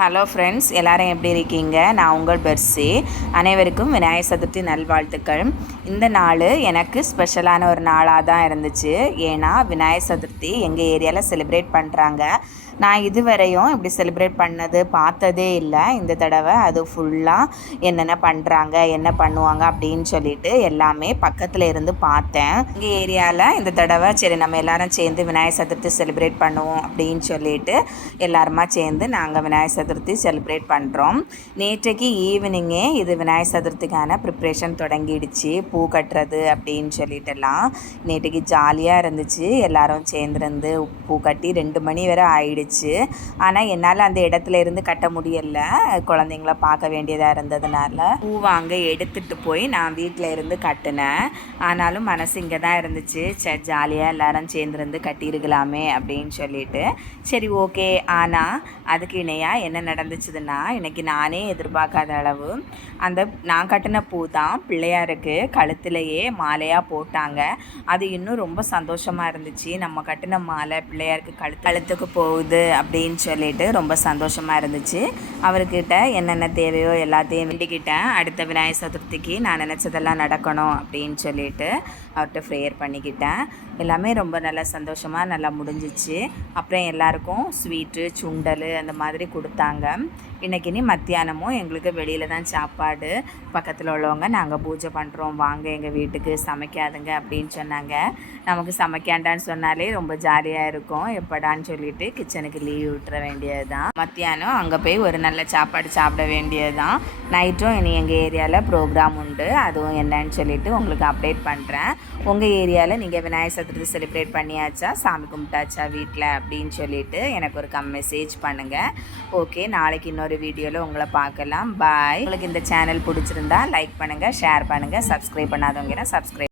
Hello friends, எல்லோரும் எப்படி இருக்கீங்க? நான் உங்கள் பெர்சி. அனைவருக்கும் விநாயகர் சதுர்த்தி நல்வாழ்த்துக்கள். இந்த நாள் எனக்கு ஸ்பெஷலான ஒரு நாளாக தான் இருந்துச்சு. ஏன்னா விநாயகர் சதுர்த்தி எங்கள் ஏரியாவில் செலிப்ரேட் பண்ணுறாங்க. நான் இதுவரையும் இப்படி செலிப்ரேட் பண்ணது பார்த்ததே இல்லை. இந்த தடவை அது ஃபுல்லாக என்னென்ன பண்ணுறாங்க, என்ன பண்ணுவாங்க அப்படின்னு சொல்லிட்டு எல்லாமே பக்கத்தில் இருந்து பார்த்தேன். எங்கள் ஏரியாவில் இந்த தடவை சரி நம்ம எல்லோரும் சேர்ந்து விநாயகர் சதுர்த்தி செலிப்ரேட் பண்ணுவோம் அப்படின்னு சொல்லிட்டு எல்லாருமா சேர்ந்து நாங்கள் விநாயகர் சதுர்த்தி செலிப்ரேட் பண்ணுறோம். நேற்றைக்கு ஈவினிங்கே இது விநாயகர் சதுர்த்திக்கான ப்ரிப்ரேஷன் தொடங்கிடுச்சு. பூ கட்டுறது அப்படின்னு சொல்லிட்டுலாம் நேற்றைக்கு ஜாலியாக இருந்துச்சு. எல்லோரும் சேர்ந்துருந்து பூ கட்டி 2 மணி வரை ஆயிடுச்சு. ஆனால் என்னால் அந்த இடத்துல இருந்து கட்ட முடியலை. குழந்தைங்கள பார்க்க வேண்டியதாக இருந்ததுனால பூவை அங்கே எடுத்துகிட்டு போய் நான் வீட்டில் இருந்து கட்டினேன். ஆனாலும் மனசு இங்கே தான் இருந்துச்சு. சரி ஜாலியாக எல்லோரும் சேர்ந்துருந்து கட்டியிருக்கலாமே அப்படின்னு சொல்லிட்டு சரி ஓகே. ஆனால் அதுக்கு இணையாக என்ன நடந்துச்சுதுன்னா, இன்றைக்கி நானே எதிர்பார்க்காத அளவு அந்த நான் கட்டின பூ தான் பிள்ளையாருக்கு கழுத்துலையே மாலையாக போட்டாங்க. அது இன்னும் ரொம்ப சந்தோஷமாக இருந்துச்சு. நம்ம கட்டின மாலை பிள்ளையாருக்கு கழுத்துக்கு போகுது அப்படின்னு சொல்லிட்டு ரொம்ப சந்தோஷமாக இருந்துச்சு. அவர்கிட்ட என்னென்ன தேவையோ எல்லாத்தையும் வேண்டிக்கிட்டேன். அடுத்த விநாயகர் சதுர்த்திக்கு நான் நினச்சதெல்லாம் நடக்கணும் அப்படின்னு சொல்லிட்டு அவர்கிட்ட ப்ரேயர் பண்ணிக்கிட்டேன். எல்லாமே ரொம்ப நல்லா சந்தோஷமாக நல்லா முடிஞ்சிச்சு. அப்புறம் எல்லாருக்கும் ஸ்வீட்டு, சுண்டல் அந்த மாதிரி கொடுத்தாங்க. இன்றைக்கினி மத்தியானமும் எங்களுக்கு வெளியில் தான் சாப்பாடு. பக்கத்தில் உள்ளவங்க நாங்கள் பூஜை பண்ணுறோம், வாங்க எங்கள் வீட்டுக்கு, சமைக்காதுங்க அப்படின்னு சொன்னாங்க. நமக்கு சமைக்காண்டான்னு சொன்னாலே ரொம்ப ஜாலியாக இருக்கும். எப்படான்னு சொல்லிட்டு கிச்சனுக்கு லீவ் விட்டுற வேண்டியது தான். மத்தியானம் அங்கே போய் ஒரு நல்ல சாப்பாடு சாப்பிட வேண்டியது தான். நைட்டும் இனி எங்கள் ஏரியாவில் ப்ரோக்ராம் உண்டு. அதுவும் என்னன்னு சொல்லிட்டு உங்களுக்கு அப்டேட் பண்ணுறேன். உங்கள் ஏரியாவில் நீங்கள் விநாயகர் சதுர்த்தி செலிப்ரேட் பண்ணியாச்சா, சாமி கும்பிட்டாச்சா வீட்டில் அப்படின்னு சொல்லிட்டு எனக்கு ஒரு மெசேஜ் பண்ணுங்கள். ஓகே, நாளைக்கு இன்னொரு வீடியோவில் உங்களை பார்க்கலாம். பாய். உங்களுக்கு இந்த சேனல் பிடிச்சிருந்தா லைக் பண்ணுங்கள், ஷேர் பண்ணுங்கள், சப்ஸ்கிரைப் பண்ணாதவங்கன்னா சப்ஸ்கிரைப்